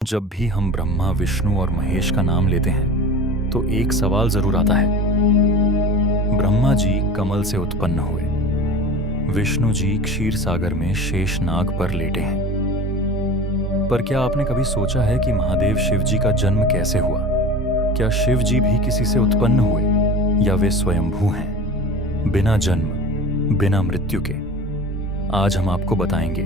जब भी हम ब्रह्मा, विष्णु और महेश का नाम लेते हैं तो एक सवाल जरूर आता है। ब्रह्मा जी कमल से उत्पन्न हुए, विष्णु जी क्षीर सागर में शेष नाग पर लेटे हैं। पर क्या आपने कभी सोचा है कि महादेव शिव जी का जन्म कैसे हुआ? क्या शिव जी भी किसी से उत्पन्न हुए या वे स्वयंभू हैं, बिना जन्म, बिना मृत्यु के? आज हम आपको बताएंगे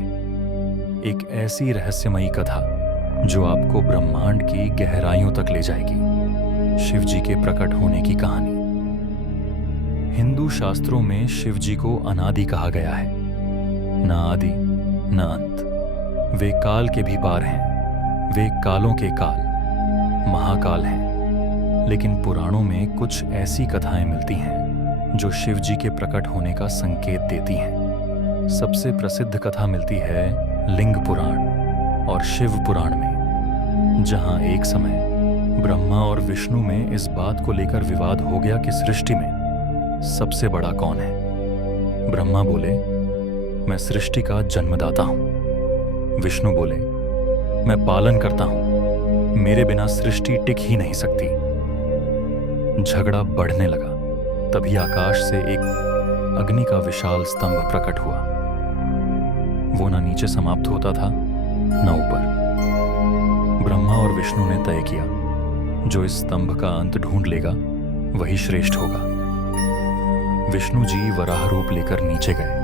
एक ऐसी रहस्यमयी कथा जो आपको ब्रह्मांड की गहराइयों तक ले जाएगी। शिव जी के प्रकट होने की कहानी। हिंदू शास्त्रों में शिव जी को अनादि कहा गया है। न आदि न अंत। वे काल के भी पार हैं। वे कालों के काल, महाकाल हैं। लेकिन पुराणों में कुछ ऐसी कथाएं मिलती हैं जो शिव जी के प्रकट होने का संकेत देती हैं। सबसे प्रसिद्ध कथा मिलती है लिंग पुराण और शिव पुराण में, जहां एक समय ब्रह्मा और विष्णु में इस बात को लेकर विवाद हो गया कि सृष्टि में सबसे बड़ा कौन है। ब्रह्मा बोले, मैं सृष्टि का जन्मदाता हूं। विष्णु बोले, मैं पालन करता हूं, मेरे बिना सृष्टि टिक ही नहीं सकती। झगड़ा बढ़ने लगा। तभी आकाश से एक अग्नि का विशाल स्तंभ प्रकट हुआ। वो न नीचे समाप्त होता था न ऊपर। ब्रह्मा और विष्णु ने तय किया, जो इस स्तंभ का अंत ढूंढ लेगा वही श्रेष्ठ होगा। विष्णु जी वराह रूप लेकर नीचे गए।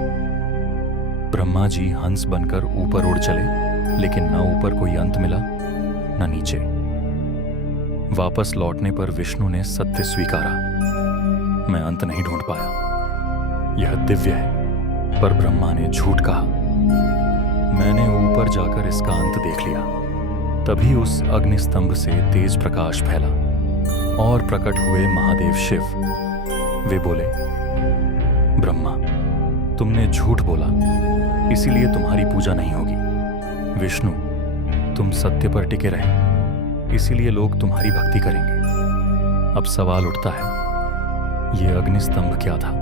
ब्रह्मा जी हंस बनकर ऊपर उड़ चले, लेकिन न ऊपर कोई अंत मिला न नीचे। वापस लौटने पर विष्णु ने सत्य स्वीकारा, मैं अंत नहीं ढूंढ पाया, यह दिव्य है। पर ब्रह्मा ने झूठ कहा, मैंने ऊपर जाकर इसका अंत देख लिया। तभी उस अग्निस्तंभ से तेज प्रकाश फैला और प्रकट हुए महादेव शिव। वे बोले, ब्रह्मा, तुमने झूठ बोला, इसीलिए तुम्हारी पूजा नहीं होगी। विष्णु, तुम सत्य पर टिके रहे, इसीलिए लोग तुम्हारी भक्ति करेंगे। अब सवाल उठता है, ये अग्निस्तंभ क्या था?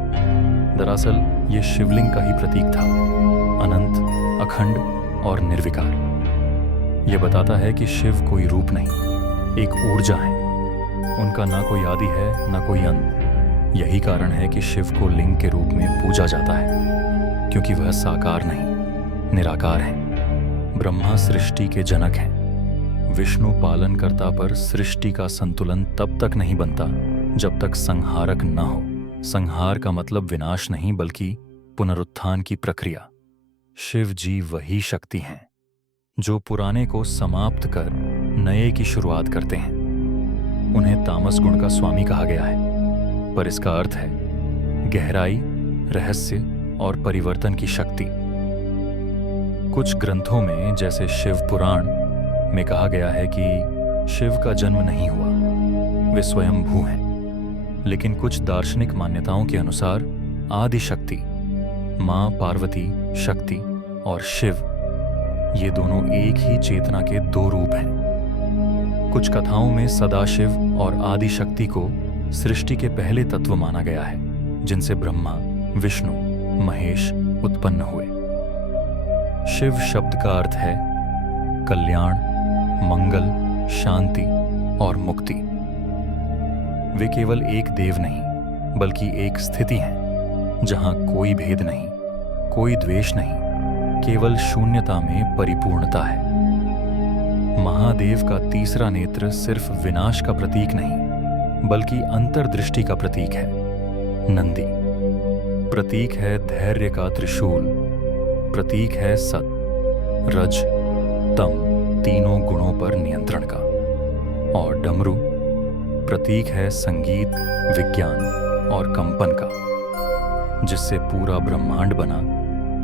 दरअसल ये शिवलिंग का ही प्रतीक था, अनंत, अखंड और निर्विकार। यह बताता है कि शिव कोई रूप नहीं, एक ऊर्जा है। उनका ना कोई आदि है ना कोई अंत। यही कारण है कि शिव को लिंग के रूप में पूजा जाता है, क्योंकि वह साकार नहीं, निराकार है। ब्रह्मा सृष्टि के जनक हैं। विष्णु पालन करता, पर सृष्टि का संतुलन तब तक नहीं बनता जब तक संहारक न हो। संहार का मतलब विनाश नहीं, बल्कि पुनरुत्थान की प्रक्रिया। शिव जी वही शक्ति हैं जो पुराने को समाप्त कर नए की शुरुआत करते हैं। उन्हें तामस गुण का स्वामी कहा गया है, पर इसका अर्थ है गहराई, रहस्य और परिवर्तन की शक्ति। कुछ ग्रंथों में, जैसे शिव पुराण में कहा गया है कि शिव का जन्म नहीं हुआ, वे स्वयंभू हैं। लेकिन कुछ दार्शनिक मान्यताओं के अनुसार आदि शक्ति, मां पार्वती शक्ति और शिव, ये दोनों एक ही चेतना के दो रूप हैं। कुछ कथाओं में सदाशिव और आदि शक्ति को सृष्टि के पहले तत्व माना गया है, जिनसे ब्रह्मा, विष्णु, महेश उत्पन्न हुए। शिव शब्द का अर्थ है कल्याण, मंगल, शांति और मुक्ति। वे केवल एक देव नहीं, बल्कि एक स्थिति है जहां कोई भेद नहीं, कोई द्वेष नहीं, केवल शून्यता में परिपूर्णता है। महादेव का तीसरा नेत्र सिर्फ विनाश का प्रतीक नहीं, बल्कि अंतर्दृष्टि का प्रतीक है। नंदी प्रतीक है धैर्य का त्रिशूल, प्रतीक है सत, रज, तम तीनों गुणों पर नियंत्रण का। और डमरू प्रतीक है संगीत, विज्ञान और कंपन का, जिससे पूरा ब्रह्मांड बना।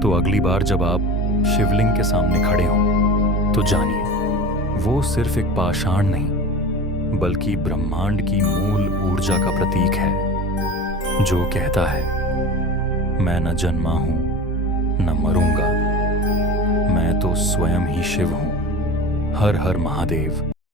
तो अगली बार जब आप शिवलिंग के सामने खड़े हों, तो जानिए वो सिर्फ एक पाषाण नहीं, बल्कि ब्रह्मांड की मूल ऊर्जा का प्रतीक है, जो कहता है, मैं न जन्मा हूं न मरूंगा, मैं तो स्वयं ही शिव हूं। हर हर महादेव।